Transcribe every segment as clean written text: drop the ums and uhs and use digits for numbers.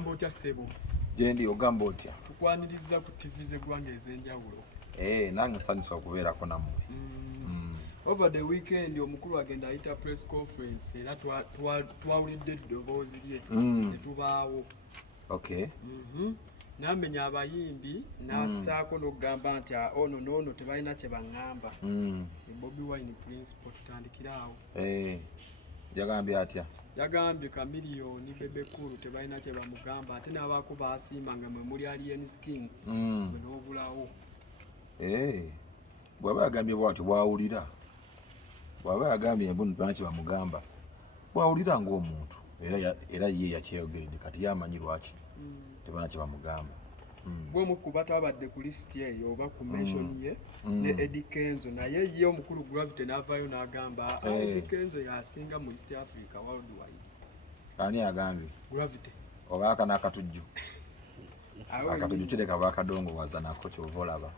Ambotya sebo. Jendi ogamba otya? Tukwaniriza ku TV z'eggwanga ez'enjawulo. Nange nsanyusa okubeerako nammwe. Over the weekend omukulu agenda ayita press conference era twawulidde eddoboozi lye ne tubaawo. Okay. Namenya abayimbi n'assaako n'okugamba nti ono n'ono tebalina kye baŋŋamba. Bobi Wine principle tutandikira awo. Yagambye atya? Yagambye kamiliyoni bebekulu tebalina kye bamugamba ate n'abaako baasiima nga mwe muli Aliens King mwe n'obulawo. Bw'aba yagambye bw'atyo bw'awulira. Bw'aba yagambye embunu tebalina kye bamugamba bw'awulira ng'omuntu era ye yakyeyogeredde kati yamanyi lwaki tebalina kye bamugamba. Bw'omu ku bato abadde ku lisiti eyo oba ku mention ye ne Eddy Kenzo naye ye omukulu Gravity n'avaayo n'agamba Eddy Kenzo yasinga mu East Africa worldwide. Ani yagambye? Gravity. Oba aka n'akatujju. Akatujju kireka baakadongowaza nako ky'ova olaba.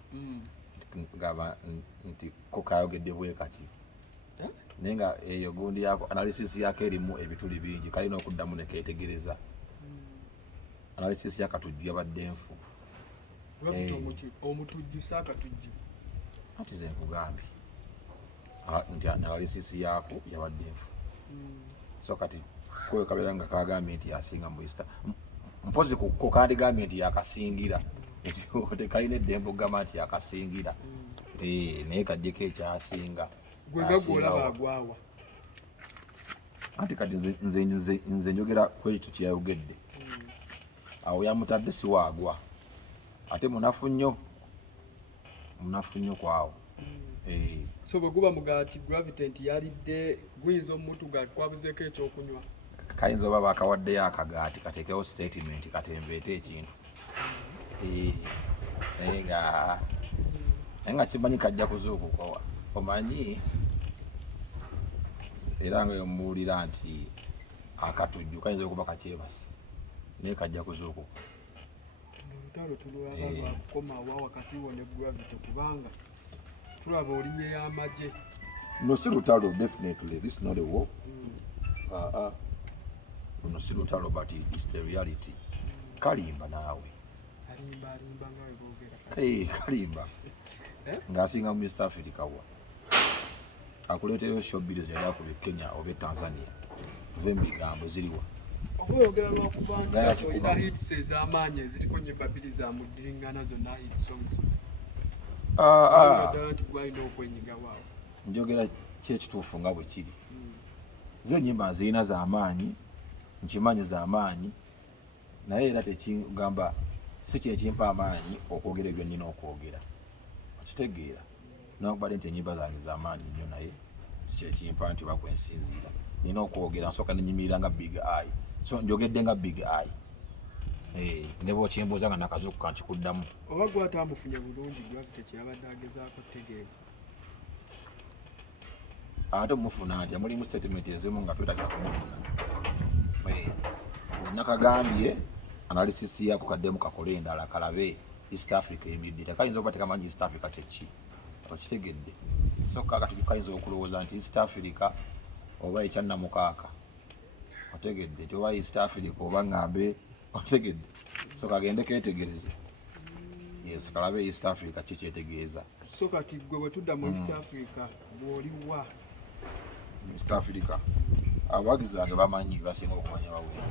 Ngaba nti ko kayogedde bwe kati. Naye nga eyo gundi yako analysis yako erimu ebituli bingi kalina okuddamu ne keetegereza. Analysis y'akatujju yabadde nfu. Omutujju saakatujju. Ati ze nkugambye. Nti analysis yako yabadde nfu. So kati kwe kabeera nga kagambye nti yasinga mu East. Mpozi ko kandigambye nti yakasingira. Nti kalina eddembe okugamba nti yakasingira. Naye kajjeko ekyasinga. Gwe gagolaba agwawa. Anti kati nze njogera ku ekyo kyeyayogedde. Awo yamutadde si waagwa. Ate munafu nnyo kwawo. So bwe guba mugaati Gravity nti yalidde guyinza omuntu gakwabuzeeko ekyokunywa. Kayinza oba baakawaddeyo akagaati kateekewo statement katembeete ekintu. Naye nga kimanyi kajja kuzuukuka omanyi era nga yomuwulira nti akatujju kayinza okuba kakyebasi naye kajja kuzuukuka. Olutalo tulwaba lwakukomawo wakati wo ne Gravity kubanga tulaba olinye y'amagye. No, si lutalo, definitely. This is not a war. No, si lutalo, but it's the reality. Kalimba naawe. Alimba nga wegogera. Kalimba. Ng'asinga mu East Africa wa. Akuleeteyo showbiz yali akubye Kenya oba Tanzania. Tuve mu bigambo ziriwa. Oyogera lwakuba nti olina hits ez'amaanyi eziriko nnyo babiri za muddiringana zonna hit songs. Nti gwalina okwenyiga waawo. Njogera kyekituufu nga bwe kiri. Zo ennyimba nzirina z'amaanyi, nkimanyi z'amaanyi, naye era tekigamba si kyekimpa amaanyi okwogera ebyo nnina okwogera. Okitegeera. Nokubadde nti ennyimba zange z'amaanyi nnyo naye si kyekimpa nti oba kwensinziira. Nina okwogera nsooka nenyimirira nga big eye. So njogedde nga big eye. Ne bw'okimbuuza nga nakazuuku kankikuddamu. Oba gwatamufunye bulungi Gravity kyeyabadde agezaako kutegeeza. Ate mufuna nti mulimu statement ezimu nga twetagisa kumufuna. Nakagambye analysis yako kaddemu kakole endala kalabe East Africa emidde. Tekayinza okuba tekamanyi East Africa kyeki. Okitegedde. So kakati kayinza okulowooza nti East Africa oba ekyannamukaaka. Otegedde toba East Africa oba ngambe otegedde. So kagende keetegereze. Yes, kalabe East Africa kikyetegeeza. So kati gwe bwe tudda mu East Africa bw'oliwa East Africa abagizi bange bamanyi basinga okumanya Wawende.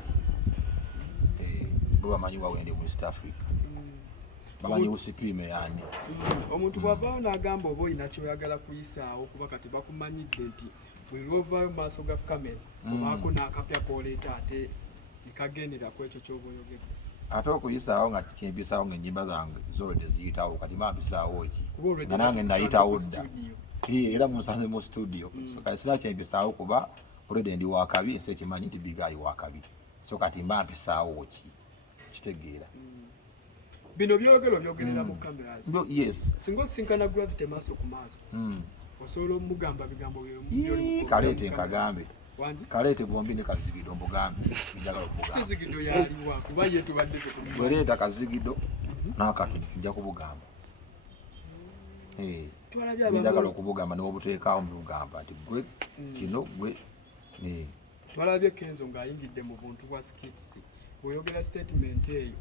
Bo bamanyi Wawende mu East Africa. Bamanyi Usipime yani. Omuntu bw'avaayo n'agamba oba olina ky'oyagala kuyisaawo kuba kati bakumanyidde nti bwe lwovaayo mu maaso ga kamera obaako n'akapya k'oleeta ate ne kagendera ku ekyo ky'oba oyogedde. Ate okuyisaawo nga kyempisaawo ng'ennyimba zange zolwedde ziyitawo kati mampisaawo ki nga nange nayitawo dda era munsanze mu studio. So kati sina kyempisaawo kuba olwedde ndi wakabi ensi ekimanyi nti bigayi wakabi. So kati mampisaawo ki kitegeera. Bino byogerera mu kamera. Yes. Singa osinkana Gravity maaso ku maaso. Osobola omugamba bigambo by'oli. Kaleete nkagambe. Kaleete bombi ne Kazigido mbugambe. Njagala okugamba. Kazigido yaliwa kuba ye tubadde ku. Bweleeta Kazigido n'akati nja kubugamba. Njagala okubugamba n'obuteekaawo mbugamba nti gwe kino gwe. Twalabye Kenzo ng'ayingidde mu buntu bwa skits bw'oyogera statement eyo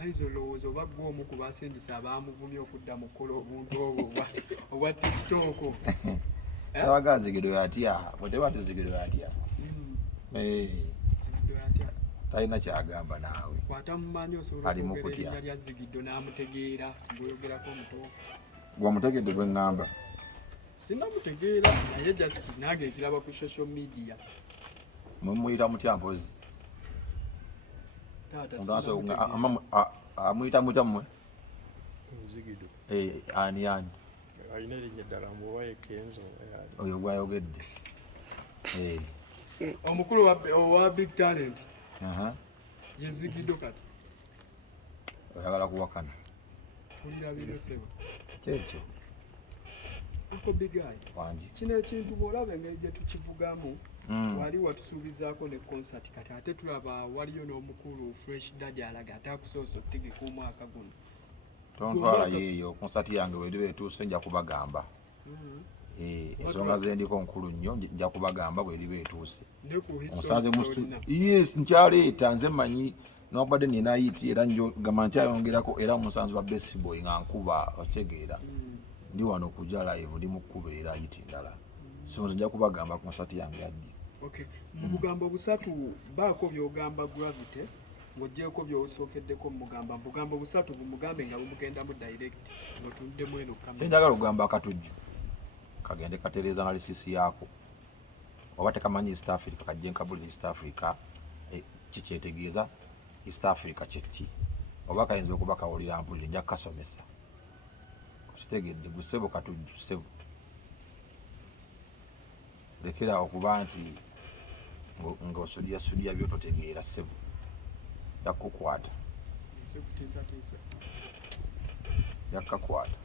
ayinza olowooza oba gwe omu ku basindisa abaamuvumye okudda mu kukola obuntu obwo obwa tiktok. abaga zigidwe atya bweteba zigidwe atya Zigiddo atya talina kyagamba naawe kwata mumanyi osobola okwogera erinnya lya Zigiddo n'amutegeera bw'oyogerako omutoofu. gwamutegedde gwe ŋŋamba Sinnamutegeera naye just nange nkiraba ku social media. mumuyita mutya mpozi amuyita mutya mmwe Zigiddo ani alina erinnya ddala mbuwaye kenzo oyo gwayogedde omukulu owa big talent ye Zigiddo kati oyagala kuwakana tulirabire sebo kyekyo ako bigayi wangi kino ekintu bw'olaba engeri gye tukivugamu wali watusuubizaako ne concert kati ate tulaba waliyo n'omukulu fresh daddy alaga ate akusoose okutegeka omwaka guno. tontwala yeeyo konsati yange weriba etuuse nja kubagamba ensonga zendiko nkulu nnyo nja kubagamba bweriba etuuse omusanze yes nkyaleeta nze manyi nobadde nina yiti era gamba nkyayongerako era omusanze wa baseball nga nkuba okitegeera ndi wano okujja live ndi mukkuba era yiti ndala so nze nja kubagamba konsati yange addi. Mu bugambo busatu baako by'ogamba gravity ng'oggyeko by'osookeddeko mugamba bugambo busatu bumugambe nga bumugendamu direct ng'otuddemu eno kamera. Kyenjagala okugamba akatujju kagende katereeza na lisisi yaako oba tekamanyi East Africa kajje nkabulira East Africa kikyetegeeza East Africa kyeki oba kayinza okuba kawulira mpulire nja kukasomesa kitegedde gusebo katujju sebo lekera okuba nti ng'osudya byototegeera sebo yakukwata yakkakwata